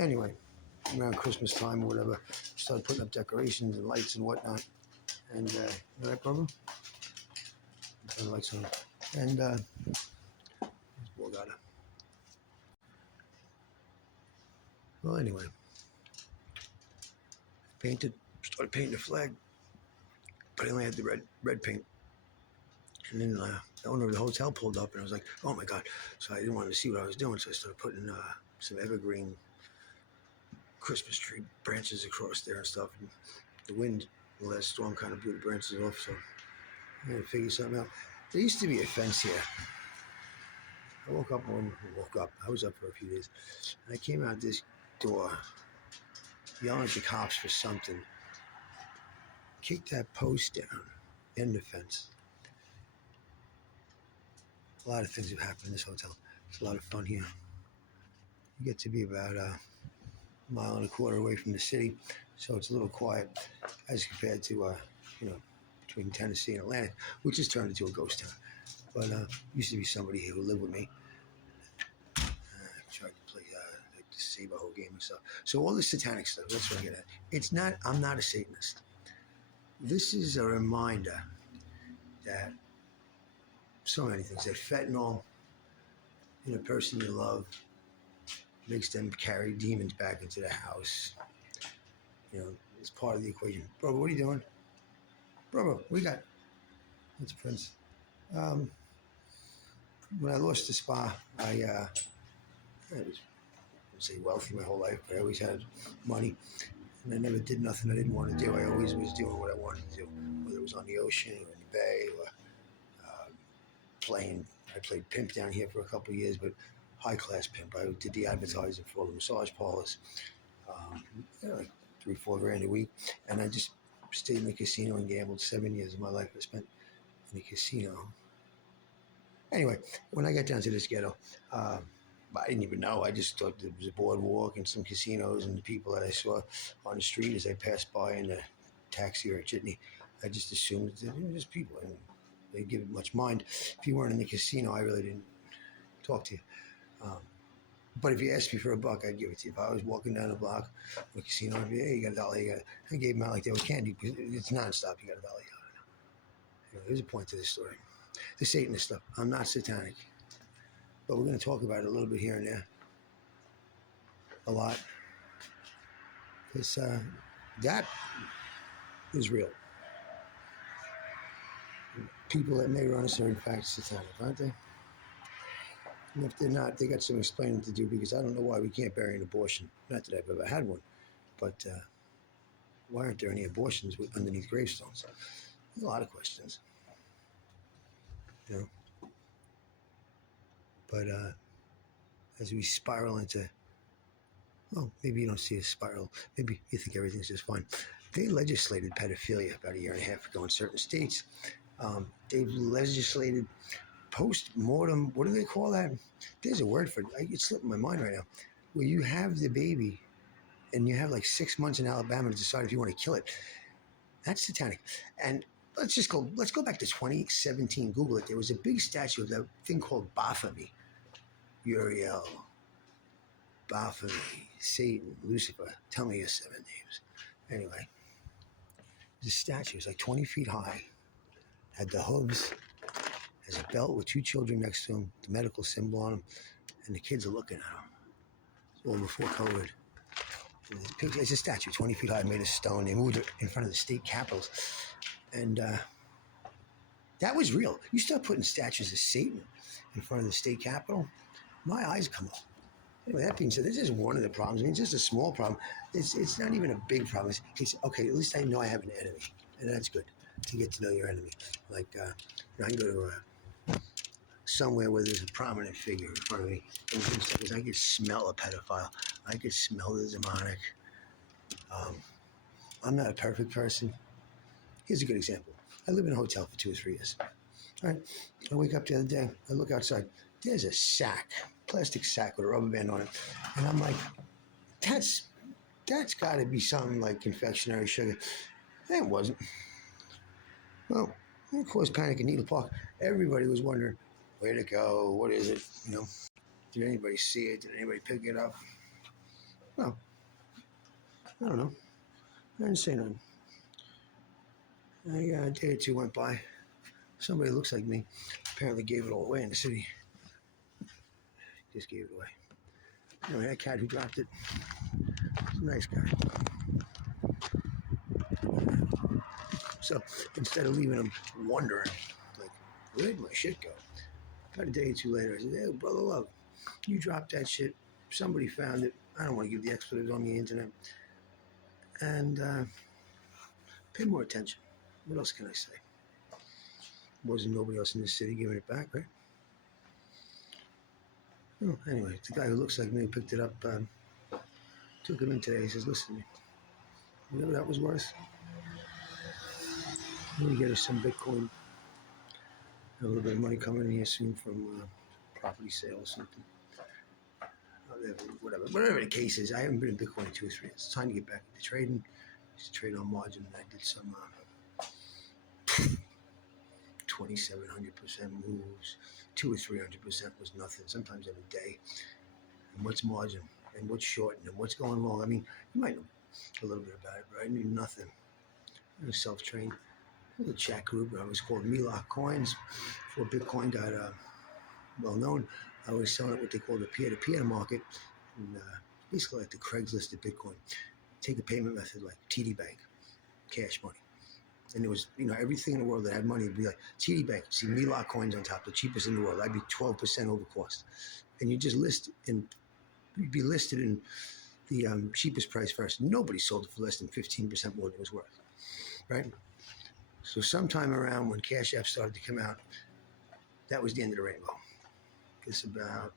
Anyway, around Christmas time or whatever, started putting up decorations and lights and whatnot. And you know that problem? Turn the lights on. And well, anyway, started painting the flag, but I only had the red paint. And then the owner of the hotel pulled up, and I was like, "Oh my god!" So I didn't want to see what I was doing, so I started putting some evergreen Christmas tree branches across there and stuff. And the wind, the last storm, kind of blew the branches off, so I had to figure something out. There used to be a fence here. I woke up. I was up for a few days, and I came out this door, yelling at the cops for something. Kicked that post down, in the fence. A lot of things have happened in this hotel. It's a lot of fun here. You get to be about a mile and a quarter away from the city, so it's a little quiet as compared to, between Tennessee and Atlantic, which has turned into a ghost town. But used to be somebody here who lived with me. Tried to play the Saber game and stuff. So all this satanic stuff, that's what I get at. I'm not a Satanist. This is a reminder that so many things, that fentanyl in a person you love makes them carry demons back into the house. It's part of the equation. Bro, what are you doing? Bro, what you got? That's Prince. When I lost the spa, I was, say wealthy my whole life, but I always had money, and I never did nothing I didn't want to do. I always was doing what I wanted to do, whether it was on the ocean or in the bay or playing. I played pimp down here for a couple of years, but high-class pimp. I did the advertising for all the massage parlors, like $3-4 grand a week, and I just stayed in the casino and gambled. 7 years of my life I spent in the casino. Anyway, when I got down to this ghetto, I didn't even know. I just thought there was a boardwalk and some casinos, and the people that I saw on the street as I passed by in a taxi or a jitney, I just assumed that they were just people, and they give it much mind. If you weren't in the casino, I really didn't talk to you. But if you asked me for $1, I'd give it to you. If I was walking down the block in a casino, I'd be, hey, you got $1? I gave them out like they were candy, because it's nonstop. You got $1. There's a point to this story. The Satanist stuff. I'm not satanic. But we're going to talk about it a little bit here and there. A lot. Because that is real. People that may run us are in fact satanic, aren't they? And if they're not, they got some explaining to do, because I don't know why we can't bury an abortion. Not that I've ever had one. But why aren't there any abortions underneath gravestones? There's a lot of questions. But as we spiral into, well, maybe you don't see a spiral. Maybe you think everything's just fine. They legislated pedophilia about 1.5 years ago in certain states. They've legislated post-mortem, what do they call that? There's a word for it. It's slipping my mind right now. Where you have the baby and you have like 6 months in Alabama to decide if you want to kill it. That's satanic. And let's go back to 2017. Google it. There was a big statue of that thing called Baphomet. Uriel, Baphomet, Satan, Lucifer. Tell me your 7 names. Anyway, the statue was like 20 feet high, had the hooves, has a belt with 2 children next to him, the medical symbol on him, and the kids are looking at him. It's all before COVID. It's a statue, 20 feet high, made of stone. They moved it in front of the state capitals. And that was real. You start putting statues of Satan in front of the state capitol, my eyes come up. Anyway, that being said, this is one of the problems. I mean, it's just a small problem. It's not even a big problem. It's okay, at least I know I have an enemy. And that's good, to get to know your enemy. Like, I can go to somewhere where there's a prominent figure in front of me. And I could smell a pedophile. I could smell the demonic. I'm not a perfect person. Here's a good example. I live in a hotel for 2 or 3 years. All right. I wake up the other day. I look outside. There's a sack, plastic sack with a rubber band on it. And I'm like, that's got to be something like confectionery sugar. And it wasn't. Well, it caused panic in Needle Park. Everybody was wondering, where to go? What is it? Did anybody see it? Did anybody pick it up? Well, I don't know. I didn't say nothing. A day or two went by. Somebody looks like me apparently gave it all away in the city. Just gave it away. Anyway, that cat who dropped it, he's a nice guy. So instead of leaving him wondering, like, where'd my shit go? About a day or two later, I said, hey, brother love, you dropped that shit. Somebody found it. I don't want to give the expletives on the internet. And pay more attention. What else can I say? Wasn't nobody else in this city giving it back, right? Oh, anyway, the guy who looks like me picked it up, took it in today. He says, listen to me, whatever that was worth, I'm going to get us some Bitcoin. A little bit of money coming in here soon from property sale or something. Whatever the case is, I haven't been in Bitcoin in 2 or 3 years. It's time to get back into trading. I used to trade on margin, and I did some 2,700% moves. 2 or 300% was nothing. Sometimes in a day. And what's margin? And what's shorting? And what's going long? I mean, you might know a little bit about it, but I knew nothing. I was self-trained. A chat group. I was called Milok Coins. Before Bitcoin got well known, I was selling it what they call the peer-to-peer market, and basically like the Craigslist of Bitcoin. Take a payment method like TD Bank, cash money, and there was everything in the world that had money would be like TD Bank. See Milok Coins on top, the cheapest in the world. I'd be 12% over cost, and you just you'd be listed in the cheapest price first. Nobody sold it for less than 15% more than it was worth, right? So sometime around when Cash App started to come out, that was the end of the rainbow. It's about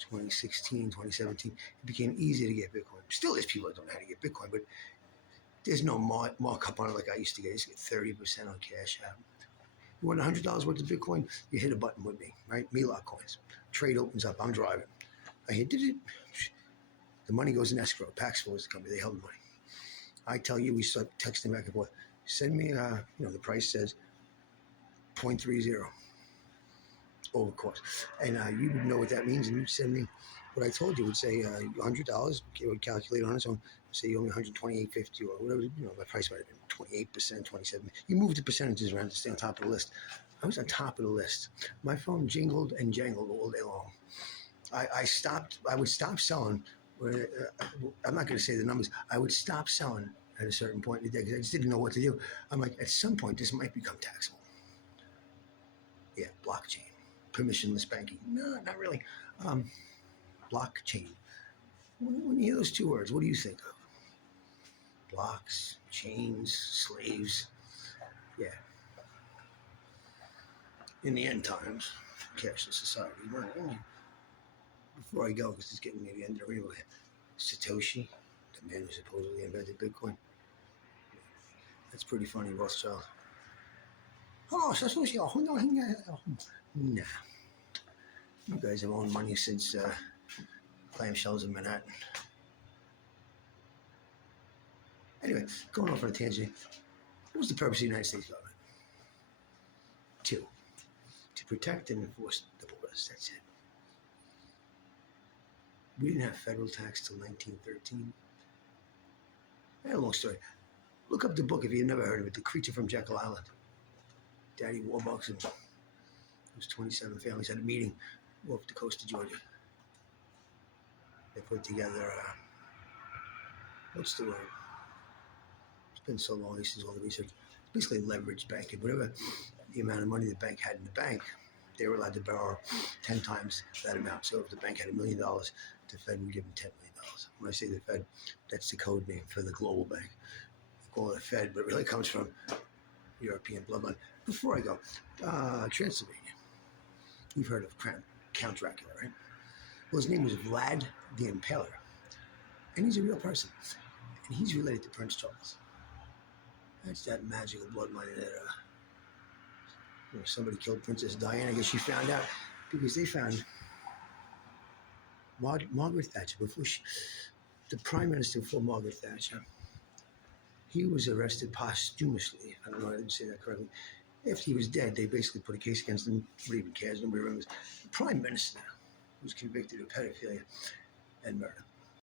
2016, 2017. It became easy to get Bitcoin. Still there's people that don't know how to get Bitcoin, but there's no markup on it like I used to get. I used to get 30% on Cash App. You want $100 worth of Bitcoin? You hit a button with me, right? Milok Coins. Trade opens up. I'm driving. I hit it. The money goes in escrow. Paxful is the company. They held the money. I tell you, we start texting back and forth. Send me, the price says 0.30 over cost. And you would know what that means, and you'd send me what I told you. Would say $100. It would calculate on its own. Say you owe me $128.50 or whatever. My price might have been 28%, 27%. You move the percentages around to stay on top of the list. I was on top of the list. My phone jingled and jangled all day long. I would stop selling. I'm not going to say the numbers. I would stop selling at a certain point in the day because I just didn't know what to do. I'm like, at some point, this might become taxable. Yeah, blockchain. Permissionless banking. No, not really. Blockchain. When you hear those two words, what do you think of? Blocks, chains, slaves. Yeah. In the end times, cashless society. Before I go, because it's getting near the end of the rainbow, Satoshi, the man who supposedly invented Bitcoin. That's pretty funny, Rothschild. Oh, Satoshi. Nah. You guys have owned money since clamshells in Manhattan. Anyway, going off on a tangent. What was the purpose of the United States government? To protect and enforce the borders. That's it. We didn't have federal tax till 1913. I had a long story. Look up the book if you've never heard of it, The Creature from Jekyll Island. Daddy Warbucks and those 27 families had a meeting off the coast of Georgia. They put together, what's the word? It's been so long since all the research. It's basically leveraged banking. Whatever the amount of money the bank had in the bank, they were allowed to borrow 10 times that amount. So if the bank had $1 million, the Fed would give them $10 million. When I say the Fed, that's the code name for the global bank. They call it a Fed, but it really comes from European bloodline. Before I go, Transylvania. You've heard of Count Dracula, right? Well, his name was Vlad the Impaler. And he's a real person. And he's related to Prince Charles. That's that magical bloodline that somebody killed Princess Diana. I guess she found out because they found Margaret Thatcher, the Prime Minister before Margaret Thatcher. He was arrested posthumously. I don't know, I didn't say that correctly. After he was dead, they basically put a case against him. Nobody even cares. Nobody remembers. The Prime Minister was convicted of pedophilia and murder.